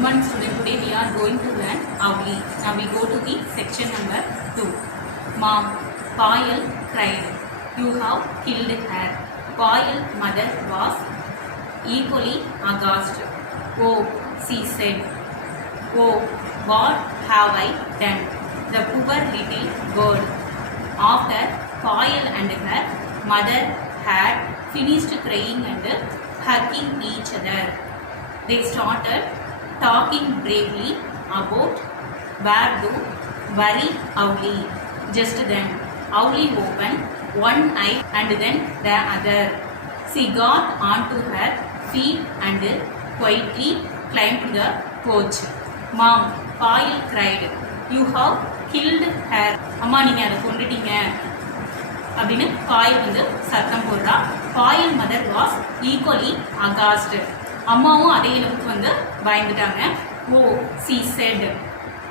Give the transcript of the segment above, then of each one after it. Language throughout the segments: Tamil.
Good morning student. Today we are going to learn Avli. Now we go to the section number 2. Mom, Payal cried. You have killed her. Payal mother was equally aghast. Oh, she said. Oh, what have I done? The poor little girl. After Payal and her mother had finished crying and hugging each other, they started talking bravely about where to bury Avli. Just then, Avli opened one eye and then the other. She got onto her feet and quietly climbed the porch. Mom, Payal cried. You have killed her. அம்மா நீங்க அதை கொண்டுட்டீங்க அப்படின்னு பாயல் வந்து சத்தம் போடுறா. Payal mother was equally aghast. அம்மாவும் அதே அளவுக்கு வந்து பயந்துட்டாங்க. Oh she said.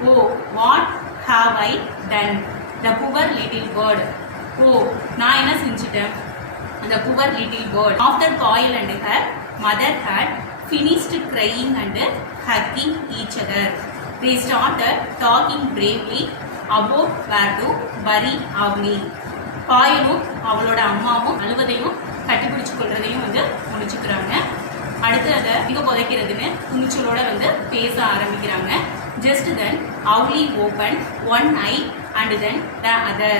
Oh what have I done? The poor little bird. ஓ நான் என்ன செஞ்சுட்டேன்? அந்த poor little bird. After Payal and her mother had finished crying and hugging each other, they started talking bravely about where to bury Avli. பாயலும் அவளோட அம்மாவும் அழுவதையும் கட்டிப்பிடிச்சு கொள்றதையும் வந்து முடிச்சுக்கிறாங்க. அடுத்து அதை மிக புதைக்கிறதுன்னு துணிச்சலோட வந்து பேச ஆரம்பிக்கிறாங்க. Just then Avli opened one eye and then the other.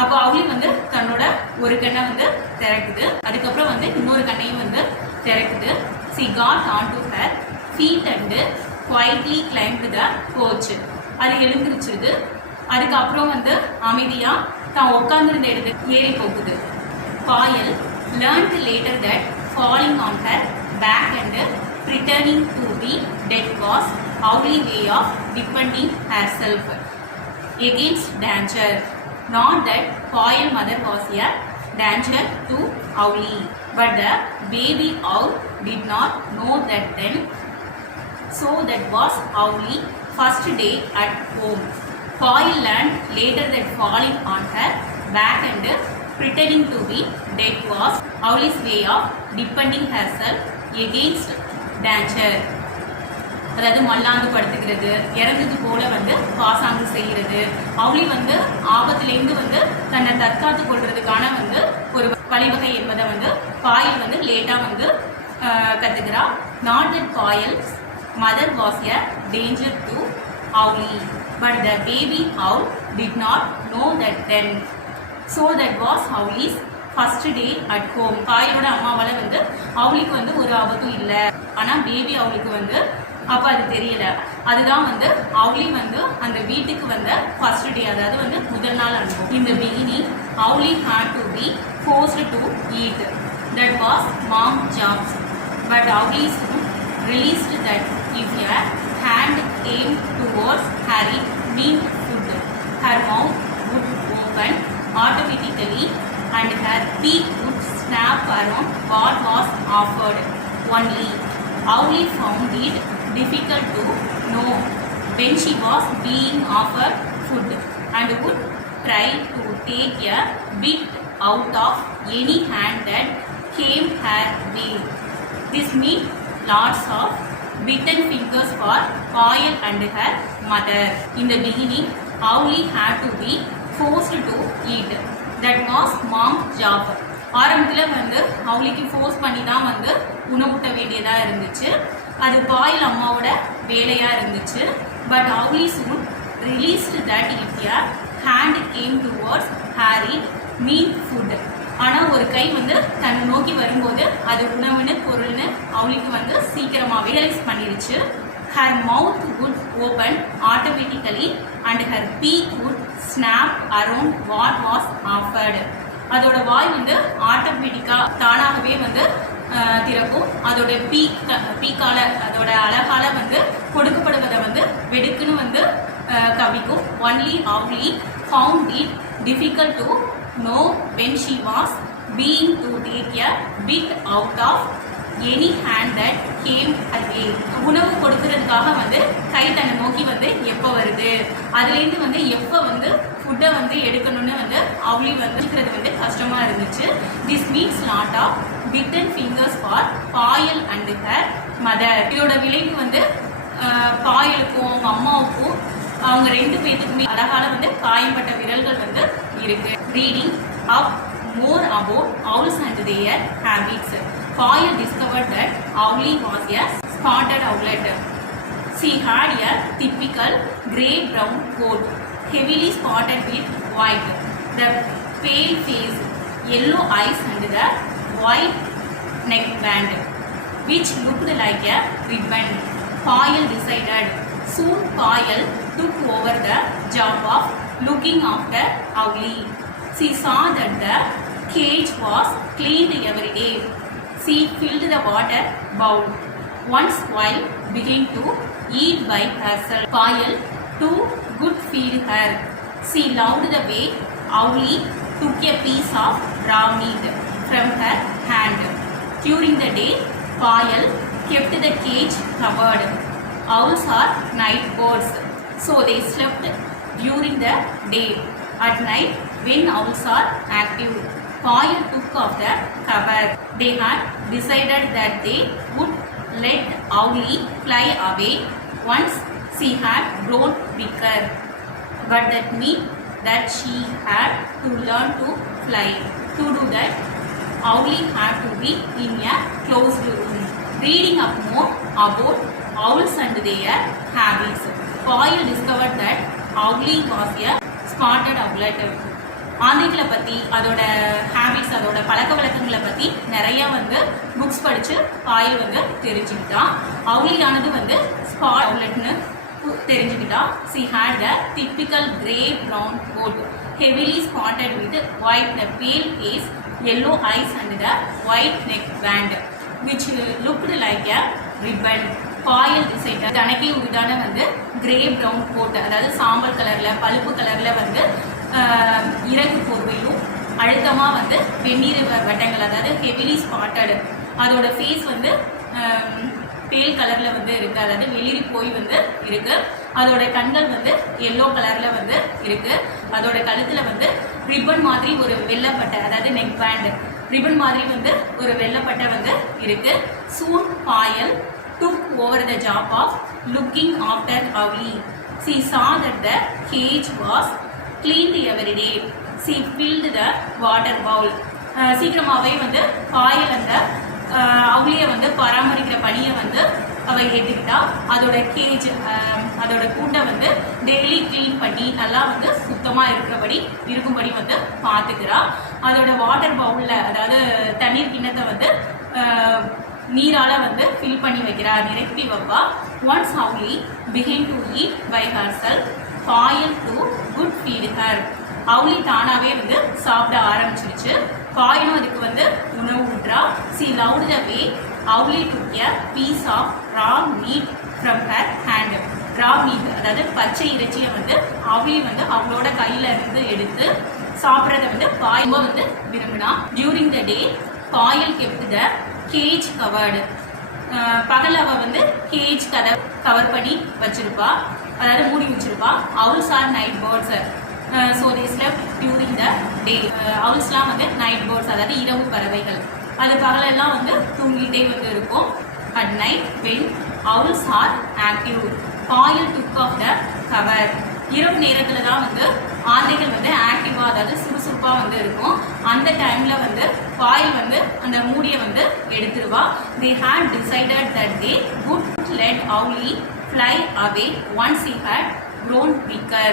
அப்போ Avli வந்து தன்னோட ஒரு கண்ணை வந்து திறக்குது, அதுக்கப்புறம் வந்து இன்னொரு கண்ணையும் வந்து திறக்குது. She got onto her feet and quietly climbed the porch. அது எழுந்திருச்சுது. அதுக்கப்புறம் வந்து அமைதியா தான் உட்கார்ந்துருந்த இடத்துக்கு ஏறி போகுது. பாயல் learned later that falling on her back and pretending to be dead was Avli's way of defending herself against danger. Not that Payal mother was a danger to Avli, but the baby owl did not know that then. So that was Avli's first day at home. Payal learned later that falling on her back and pretending to be dead was Avli's way of defending herself against danger. அதாவது மல்லாந்து படுத்துக்கிறது, இறந்தது போல வந்து பாசாங்கு செய்கிறது, Avli வந்து ஆபத்திலேருந்து வந்து தன்னை தற்காத்து கொள்றதுக்கான வந்து ஒரு வழிவகை என்பதை வந்து பாயல் வந்து லேட்டா வந்து கத்துக்கிறா. Not that Payal's mother was a danger to Avli, but the baby owl did not know that then. So that was Avli's first day at home. பாயலோட அம்மாவால வந்து Avliக்கு வந்து ஒரு ஆபத்தும் இல்லை, ஆனா பேபி Avliக்கு வந்து அப்போ அது தெரியல. அதுதான் வந்து Avli வந்து அந்த வீட்டுக்கு வந்த ஃபர்ஸ்ட் டே, அதாவது வந்து முதல் நாள் அனுபவம். In the beginning, Avli had to be forced to eat. That was mom's job. But Avli soon realized that if a hand came towards her it meant food, her mouth would open automatically and her beak would snap around what was offered. Only Avli found it difficult to know when she was being offered food and would try to take a bit out of any hand that came her way. This meant lots of bitten fingers for Payal and her mother. In the beginning, Avli had to be forced to eat. That was mom's job. ஆரம்பத்தில் வந்து Avliக்கு ஃபோர்ஸ் பண்ணி தான் வந்து உணவூட்ட வேண்டியதாக இருந்துச்சு. அது பாயல் அம்மாவோட வேலையாக இருந்துச்சு. But Avli soon realized that if a hand came towards her it meant food. ஆனால் ஒரு கை வந்து தன்னை நோக்கி வரும்போது அது உணவுன்னு பொருள்னு Avliக்கு வந்து சீக்கிரமாகவே ரியலைஸ் பண்ணிடுச்சு. Her mouth would open automatically and her beak would snap around what was offered. அதோட வாய் வந்து ஆட்டோமேட்டிக்காக தானாகவே வந்து திறக்கும். அதோட பீக்கால அதோட அழகால வந்து கொடுக்கப்படுவதை வந்து வெடுக்குன்னு வந்து கவிக்கும். Only Avli found it difficult to know when she was being to take a bit out of any hand that came her way. உணவு கொடுக்கறதுக்காக வந்து கை தன்னை நோக்கி வந்து எப்போ வருது, அதுலேருந்து வந்து எப்போ வந்து ஃபுட்டை வந்து எடுக்கணும்னு வந்து Avli வந்து இருக்கிறது வந்து கஷ்டமாக இருந்துச்சு. This means lot of bitten fingers for Payal and her mother. இதோட விளைவு வந்து பாயலுக்கும் அவங்க அம்மாவுக்கும் அவங்க 2 பேத்துக்குமே அழகால வந்து காயம்பட்ட விரல்கள் வந்து இருக்கு. Reading up more about owls and their habits. Payal discovered that Owlie was a spotted owlet. She had a typical grey-brown coat, heavily spotted with white. The pale face, yellow eyes and the white neckband, which looked like a ribbon. Payal decided. Soon Payal took over the job of looking after Owlie. She saw that the cage was cleaned every day. She filled the water bowl once while began to eat by herself. Payal too could feed her. She loved the way Owlie took a piece of raw meat from her hand. During the day, Payal kept the cage covered. Owls are night birds, so they slept during the day. At night, when owls are active, Payal took off the cover. They had decided that they would let Owlie fly away once she had grown bigger, but that meant that she had to learn to fly. To do that, Owlie had to be in a closed room. Reading up more about owls and their habits, Payal discovered that Owlie was a spotted owlet. ஆந்தைகளை பற்றி அதோட ஹேபிட்ஸ் அதோட பழக்க வழக்கங்களை பற்றி நிறைய வந்து புக்ஸ் படித்து பாயல் வந்து தெரிஞ்சுக்கிட்டான். அவுலியானது வந்து ஸ்பாட் அவுலெட்னு தெரிஞ்சுக்கிட்டா. She had the typical grey brown coat heavily spotted with white the pale face yellow eyes and the white neck band which looked like a ribbon. Payal டிசைடர் தனக்கே உரிதான வந்து கிரே ப்ரௌன் கோட் அதாவது சாம்பல் கலரில் பழுப்பு கலரில் வந்து இறகு போர்வையும் அழுத்தமாக வந்து வெந்நீர் வட்டங்கள் அதாவது ஹெவிலி ஸ்பாட்டட் அதோட ஃபேஸ் வந்து பேல் கலரில் வந்து இருக்குது அதாவது வெளிரி போய் வந்து இருக்குது. அதோட கண்கள் வந்து எல்லோ கலரில் வந்து இருக்குது. அதோட கழுத்தில் வந்து ரிப்பன் மாதிரி ஒரு வெள்ளப்பட்டை அதாவது நெக் பேண்ட் ரிப்பன் மாதிரி வந்து ஒரு வெள்ளப்பட்டை வந்து இருக்குது. சூன் பாயல் took over the job of looking after Owlie. She saw that the cage was cleaned every day. She filled the water bowl. சீக்கிரமாகவே வந்து பாயல் அந்த அவுளியை வந்து பராமரிக்கிற பணியை வந்து அவள் ஏற்றுக்கிட்டா. அதோட கேஜ் அதோட கூட்டை வந்து டெய்லி க்ளீன் பண்ணி நல்லா வந்து சுத்தமாக இருக்கும்படி வந்து பார்த்துக்கிறா. அதோட வாட்டர் பவுலில் அதாவது தண்ணீர் கிண்ணத்தை வந்து நீரால வந்து ஃபில் பண்ணி வைக்கிறா நிரப்பி வைப்பா. Once Owlie began to eat by herself, Payal too would feed her. Owlie தானாவே வந்து சாப்பிட ஆரம்பிச்சிருச்சு. பாயலும் அதுக்கு வந்து உணவு ஊட்டுறா. She loved the way Owlie took a piece of raw meat from her hand. raw meat அதாவது பச்சை இறைச்சியை வந்து Owlie வந்து அவளோட கையில இருந்து எடுத்து சாப்பிட்றத வந்து பாயல் வந்து விரும்பினா. During the day, Payal kept the cage covered பகல் அவள் வந்து கேஜ் கதை கவர் பண்ணி வச்சிருப்பா அதாவது மூடி வச்சிருப்பா. owls are night birds, so they slept during the day. owlsலாம் வந்து நைட் பேர்ட்ஸ் அதாவது இரவு பறவைகள். அது பகலெல்லாம் வந்து தூங்கிட்டே வந்து இருக்கும். at night when owls are active, Payal took off the cover. இரவு நேரத்தில் தான் வந்து ஆந்தைகள் வந்து ஆக்டிவாக அதாவது சுறுசுறுப்பாக வந்து இருக்கும். அந்த டைமில் வந்து பாயல் வந்து அந்த மூடியை வந்து எடுத்துருவா. they had decided that they would let Owlie fly away once he had grown bigger.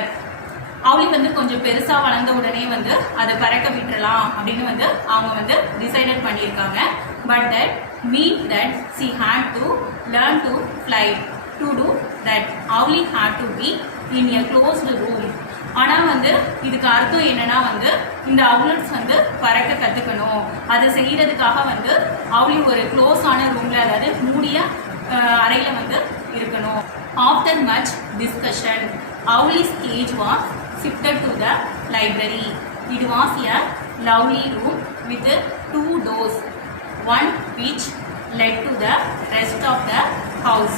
Owlie வந்து கொஞ்சம் பெருசாக வளர்ந்த உடனே வந்து அதை பறக்க விட்டுறலாம் அப்படின்னு வந்து அவங்க வந்து டிசைடட் பண்ணியிருக்காங்க. But that meant that she had to learn to fly. To do that, Owlie had to be in a closed room. ஆனால் வந்து இதுக்கு அர்த்தம் என்னன்னா வந்து இந்த அவுலட்ஸ் வந்து பறக்க கற்றுக்கணும். அதை செய்கிறதுக்காக வந்து Owlie ஒரு க்ளோஸான ரூமில் அதாவது மூடிய அறையில் வந்து இருக்கணும். After much discussion, Owlie's cage was shifted to the library. It was a lovely room with 2 doors, one which led to the rest of the house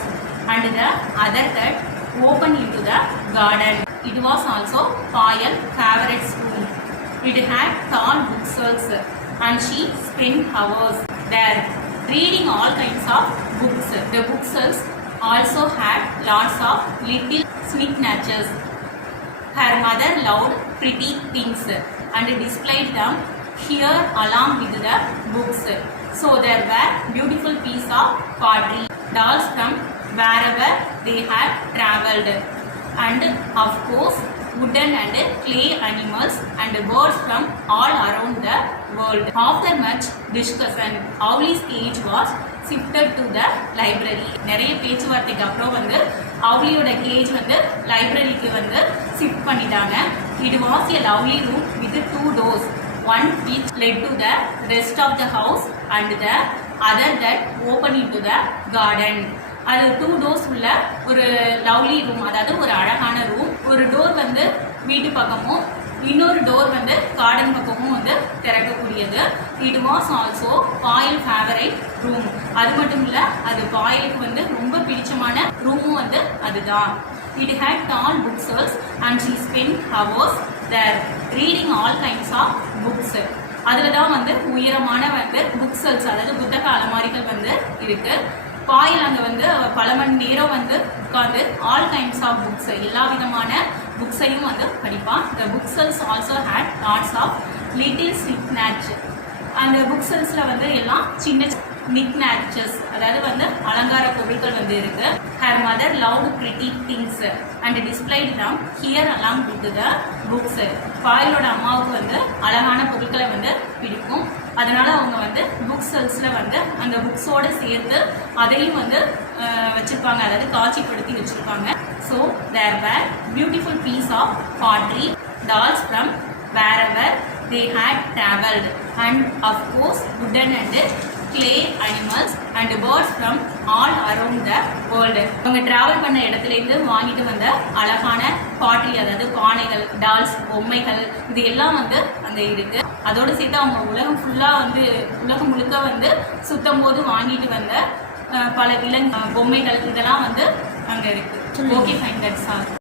and the other that opened into the garden. It was also Payal's favorite room. It had tall bookshelves and she spent hours there. reading all kinds of books. The bookshelves also had lots of little knickknacks. Her mother loved pretty things and displayed them here along with the books. So there were beautiful pieces of pottery, dolls from wherever they had travelled, and of course wooden and clay animals and birds from all around the world. After much discussion, Owlie's cage was shifted to the library. நிறைய பேச்சுவார்த்தைக்கு அப்புறம் வந்து அவுலியோட கேஜ் வந்து லைப்ரரிக்கு வந்து ஷிஃப்ட் பண்ணிட்டாங்க. It was a lovely room with 2 doors, one which led to the rest of the house and the other that opened into the garden. அது 2 doors உள்ள ஒரு லவ்லி ரூம், அதாவது ஒரு அழகான ரூம். ஒரு டோர் வந்து வீட்டு பக்கமும் இன்னொரு டோர் வந்து கார்டன் பக்கமும் வந்து திறக்கக்கூடியது. It was also Payal favourite room. அது மட்டும் இல்லை, அது பாயலுக்கு வந்து ரொம்ப பிடிச்சமான ரூமும் வந்து அதுதான். It had tall book shelves and she spend hours there reading all kinds of books. அதில் தான் வந்து உயரமான வந்து புக் ஷெல்ஃப்ஸ், அதாவது புத்தக அலமாரிகள் வந்து இருக்கு. பாயில் அங்கே வந்து பல மணி நேரம் வந்து உட்காந்து ஆல் கைண்ட்ஸ் ஆஃப் புக்ஸ், எல்லா விதமான புக்ஸையும் வந்து படிப்பான். The book shelves also had lots of little knickknacks. அந்த புக் ஷெல்ஃப்ஸில் வந்து எல்லாம் சின்ன knickknacks, அதாவது வந்து அலங்கார பொருட்கள் வந்து இருக்கு. Her mother loved pretty things and displayed them here along with the books. பாயிலோட அம்மாவுக்கு வந்து அழகான பொருட்களை வந்து பிடிக்கும். அதனால அவங்க வந்து புக் ஷெல்ஃப்ஸில் வந்து அந்த புக்ஸோடு சேர்த்து அதையும் வந்து வச்சுருப்பாங்க, அதாவது காட்சிப்படுத்தி வச்சுருப்பாங்க. So there were beautiful piece of pottery, dolls from wherever they had travelled, and of course wooden and clay animals and birds from all around the world. அவங்க டிராவல் பண்ண இடத்துலேருந்து வாங்கிட்டு வந்த அழகான பாட்ரி, அதாவது பானைகள், டால்ஸ், பொம்மைகள், இது எல்லாம் வந்து அங்கே இருக்கு. அதோடு சேர்த்து அவங்க உலகம் ஃபுல்லாக வந்து உலகம் முழுக்க வந்து சுத்தம் போது வாங்கிட்டு வந்த பல விலங்கு பொம்மைகள் இதெல்லாம் வந்து அங்கே இருக்கு. Okay, fine, that's all.